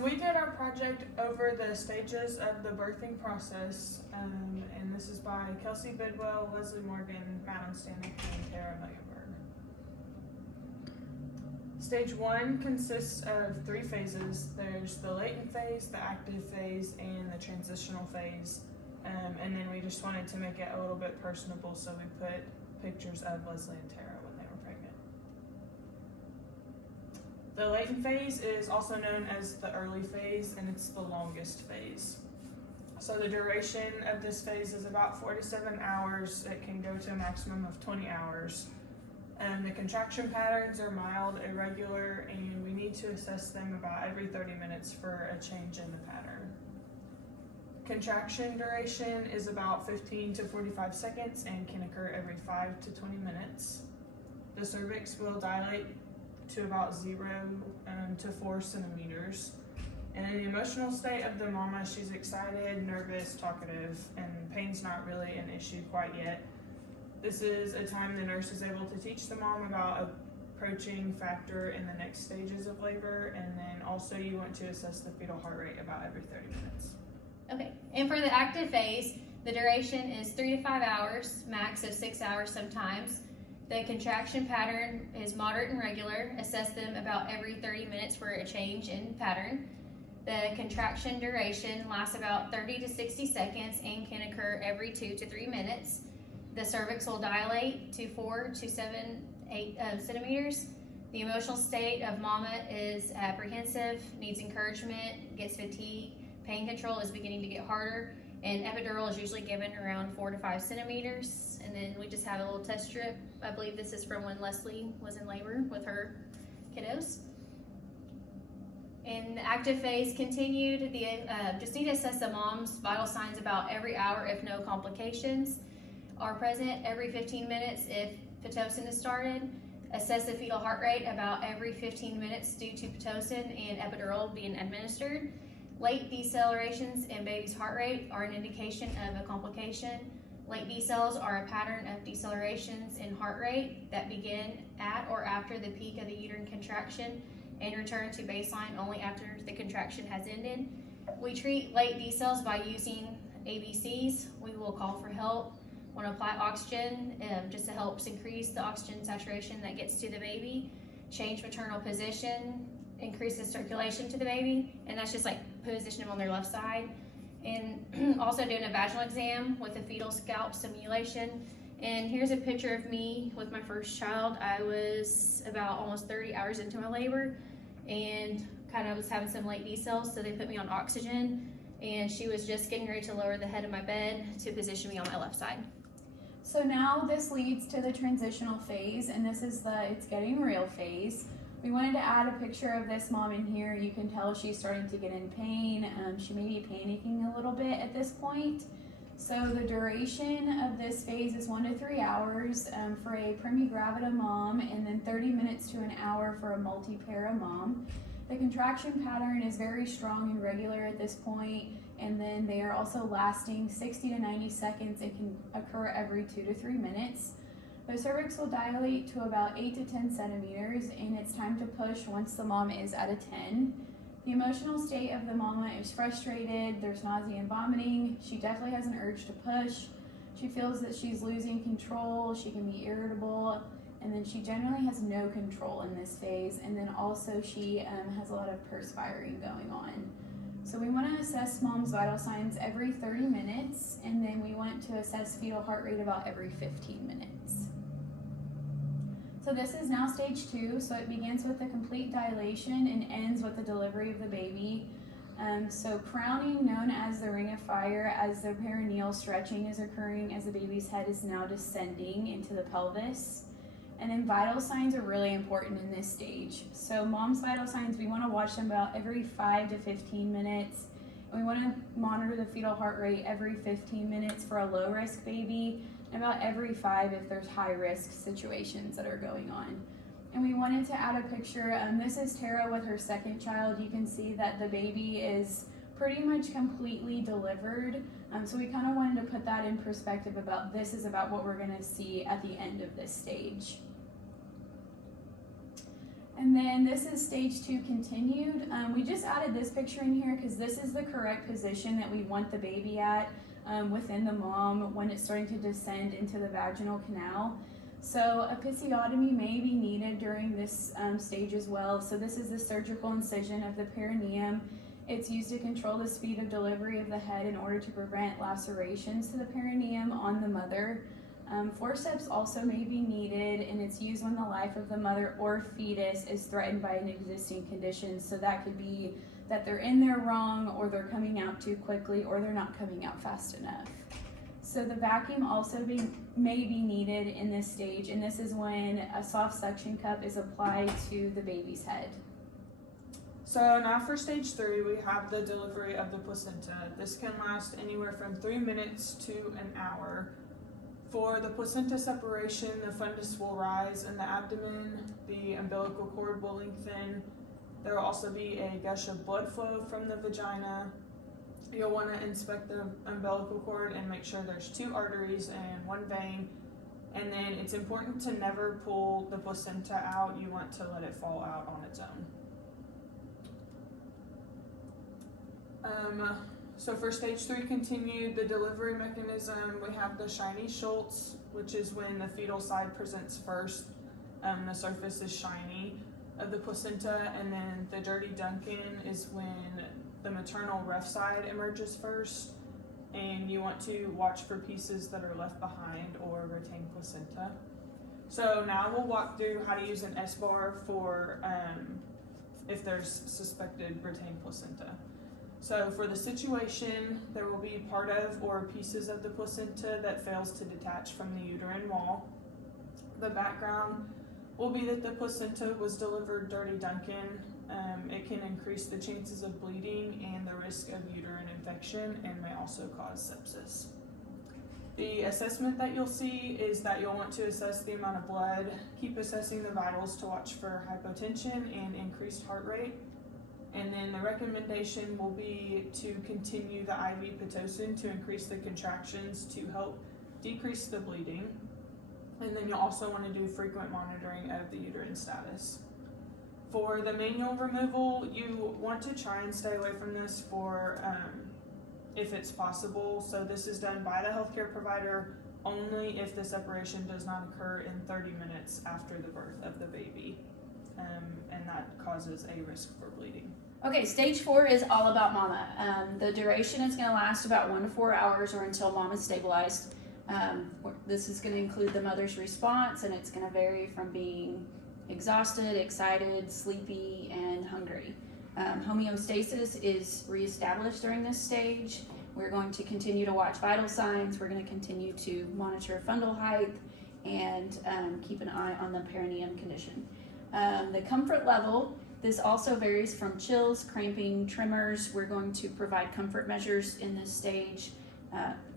We did our project over the stages of the birthing process, and this is by Kelsey Bidwell, Leslie Morgan, Madeline Stanek, and Tara Millienberg. Stage 1 consists of 3 phases. There's the latent phase, the active phase, and the transitional phase. And then we just wanted to make it a little bit personable, so we put pictures of Leslie and Tara when they were pregnant. The latent phase is also known as the early phase, and it's the longest phase. So the duration of this phase is about 4 to 7 hours. It can go to a maximum of 20 hours. The contraction patterns are mild, irregular, and we need to assess them about every 30 minutes for a change in the pattern. Contraction duration is about 15 to 45 seconds and can occur every 5 to 20 minutes. The cervix will dilate to about 0 to 4 centimeters. And in the emotional state of the mama, she's excited, nervous, talkative, and pain's not really an issue quite yet. This is a time the nurse is able to teach the mom about approaching factor in the next stages of labor, and then also you want to assess the fetal heart rate about every 30 minutes. Okay, and for the active phase, the duration is 3 to 5 hours, max of 6 hours sometimes. The contraction pattern is moderate and regular. Assess them about every 30 minutes for a change in pattern. The contraction duration lasts about 30 to 60 seconds and can occur every 2 to 3 minutes. The cervix will dilate to 4 to 8 centimeters. The emotional state of mama is apprehensive, needs encouragement, gets fatigued. Pain control is beginning to get harder, and epidural is usually given around 4 to 5 centimeters. And then we just have a little test strip. I believe this is from when Leslie was in labor with her kiddos. In the active phase continued, just need to assess the mom's vital signs about every hour if no complications are present, every 15 minutes if Pitocin is started. Assess the fetal heart rate about every 15 minutes due to Pitocin and epidural being administered. Late decelerations in baby's heart rate are an indication of a complication. Late decels are a pattern of decelerations in heart rate that begin at or after the peak of the uterine contraction and return to baseline only after the contraction has ended. We treat late decels by using ABCs. We will call for help. Want to apply oxygen just to help increase the oxygen saturation that gets to the baby. Change maternal position, increase the circulation to the baby, and that's just like position them on their left side. And also doing a vaginal exam with a fetal scalp simulation. And here's a picture of me with my first child. I was about almost 30 hours into my labor and kind of was having some late decels, so they put me on oxygen, and she was just getting ready to lower the head of my bed to position me on my left side. So now this leads to the transitional phase, and this is the it's getting real phase. We wanted to add a picture of this mom in here. You can tell she's starting to get in pain. She may be panicking a little bit at this point. So the duration of this phase is 1 to 3 hours for a primigravida mom, and then 30 minutes to an hour for a multi-para mom. The contraction pattern is very strong and regular at this point, and then they are also lasting 60 to 90 seconds. It can occur every 2 to 3 minutes. The cervix will dilate to about 8 to 10 centimeters, and it's time to push once the mom is at a 10. The emotional state of the mama is frustrated, there's nausea and vomiting. She definitely has an urge to push. She feels that she's losing control, she can be irritable, and then she generally has no control in this phase, and then also she has a lot of perspiring going on. So we want to assess mom's vital signs every 30 minutes, and then we want to assess fetal heart rate about every 15 minutes. So this is now stage 2, so it begins with the complete dilation and ends with the delivery of the baby. So crowning, known as the ring of fire, as the perineal stretching is occurring as the baby's head is now descending into the pelvis. And then vital signs are really important in this stage. So mom's vital signs, we want to watch them about every 5 to 15 minutes. And we want to monitor the fetal heart rate every 15 minutes for a low risk baby, and about every 5 if there's high risk situations that are going on. And we wanted to add a picture. This is Tara with her second child. You can see that the baby is pretty much completely delivered. So we kind of wanted to put that in perspective about this is about what we're going to see at the end of this stage. And then this is stage 2 continued. We just added this picture in here because this is the correct position that we want the baby at within the mom when it's starting to descend into the vaginal canal. So episiotomy may be needed during this stage as well. So this is the surgical incision of the perineum. It's used to control the speed of delivery of the head in order to prevent lacerations to the perineum on the mother. Forceps also may be needed, and it's used when the life of the mother or fetus is threatened by an existing condition. So that could be that they're in there wrong, or they're coming out too quickly, or they're not coming out fast enough. So the vacuum also may be needed in this stage, and this is when a soft suction cup is applied to the baby's head. So now for stage 3, we have the delivery of the placenta. This can last anywhere from 3 minutes to an hour. For the placenta separation, the fundus will rise in the abdomen, the umbilical cord will lengthen. There will also be a gush of blood flow from the vagina. You'll want to inspect the umbilical cord and make sure there's 2 arteries and 1 vein. And then it's important to never pull the placenta out. You want to let it fall out on its own. So for stage 3 continued, the delivery mechanism, we have the shiny Schultz, which is when the fetal side presents first. The surface is shiny of the placenta, and then the dirty Duncan is when the maternal rough side emerges first, and you want to watch for pieces that are left behind or retained placenta. So now we'll walk through how to use an S-bar for if there's suspected retained placenta. So for the situation, there will be part of or pieces of the placenta that fails to detach from the uterine wall. The background will be that the placenta was delivered dirty Duncan. It can increase the chances of bleeding and the risk of uterine infection, and may also cause sepsis. The assessment that you'll see is that you'll want to assess the amount of blood, keep assessing the vitals to watch for hypotension and increased heart rate. And then the recommendation will be to continue the IV Pitocin to increase the contractions to help decrease the bleeding. And then you'll also want to do frequent monitoring of the uterine status. For the manual removal, you want to try and stay away from this for if it's possible. So this is done by the healthcare provider only if the separation does not occur in 30 minutes after the birth of the baby. And that causes a risk for bleeding. Okay, stage 4 is all about mama. The duration is going to last about 1 to 4 hours or until mom is stabilized. This is going to include the mother's response, and it's going to vary from being exhausted, excited, sleepy, and hungry. Homeostasis is reestablished during this stage. We're going to continue to watch vital signs. We're going to continue to monitor fundal height and keep an eye on the perineum condition. The comfort level, this also varies from chills, cramping, tremors. We're going to provide comfort measures in this stage,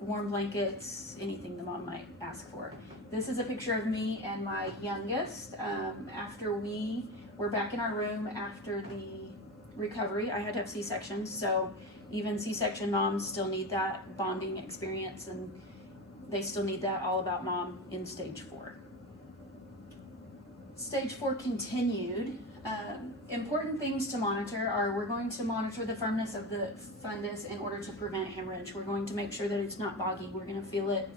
warm blankets, anything the mom might ask for. This is a picture of me and my youngest after we were back in our room after the recovery. I had to have C-sections, so even C-section moms still need that bonding experience, and they still need that all about mom in stage 4. Stage 4 continued. Important things to monitor are we're going to monitor the firmness of the fundus in order to prevent hemorrhage. We're going to make sure that it's not boggy. We're going to feel it.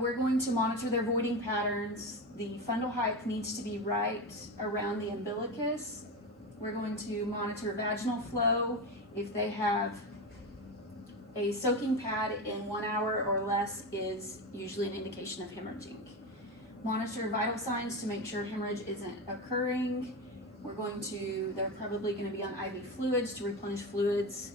We're going to monitor their voiding patterns. The fundal height needs to be right around the umbilicus. We're going to monitor vaginal flow. If they have a soaking pad in 1 hour or less is usually an indication of hemorrhaging. Monitor vital signs to make sure hemorrhage isn't occurring. They're probably going to be on IV fluids to replenish fluids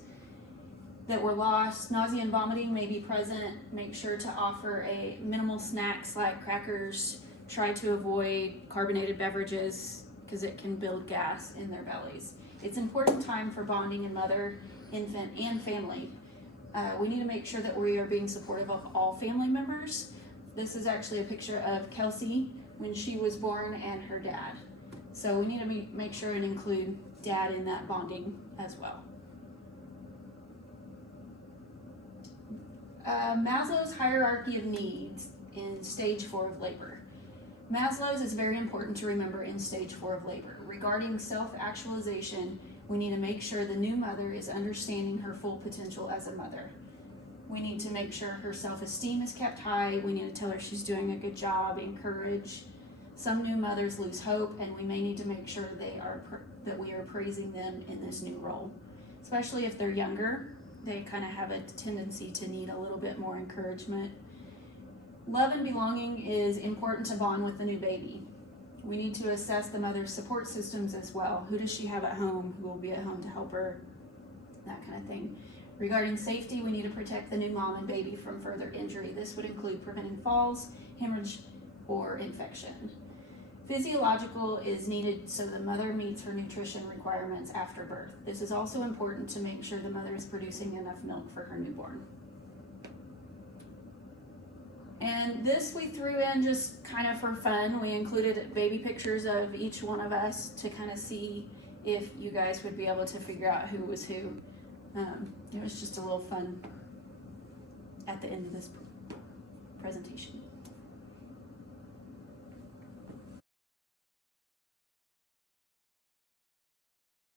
that were lost. Nausea and vomiting may be present. Make sure to offer a minimal snacks like crackers. Try to avoid carbonated beverages because it can build gas in their bellies. It's an important time for bonding in mother, infant, and family. We need to make sure that we are being supportive of all family members. This is actually a picture of Kelsey when she was born and her dad. So we need to make sure and include dad in that bonding as well. Maslow's hierarchy of needs in stage 4 of labor. Maslow's is very important to remember in stage 4 of labor. Regarding self-actualization, we need to make sure the new mother is understanding her full potential as a mother. We need to make sure her self-esteem is kept high. We need to tell her she's doing a good job, encourage. Some new mothers lose hope, and we may need to make sure that we are praising them in this new role. Especially if they're younger, they kind of have a tendency to need a little bit more encouragement. Love and belonging is important to bond with the new baby. We need to assess the mother's support systems as well. Who does she have at home? Who will be at home to help her? That kind of thing. Regarding safety, we need to protect the new mom and baby from further injury. This would include preventing falls, hemorrhage, or infection. Physiological is needed so the mother meets her nutrition requirements after birth. This is also important to make sure the mother is producing enough milk for her newborn. And this we threw in just kind of for fun. We included baby pictures of each one of us to kind of see if you guys would be able to figure out who was who. It was just a little fun at the end of this presentation.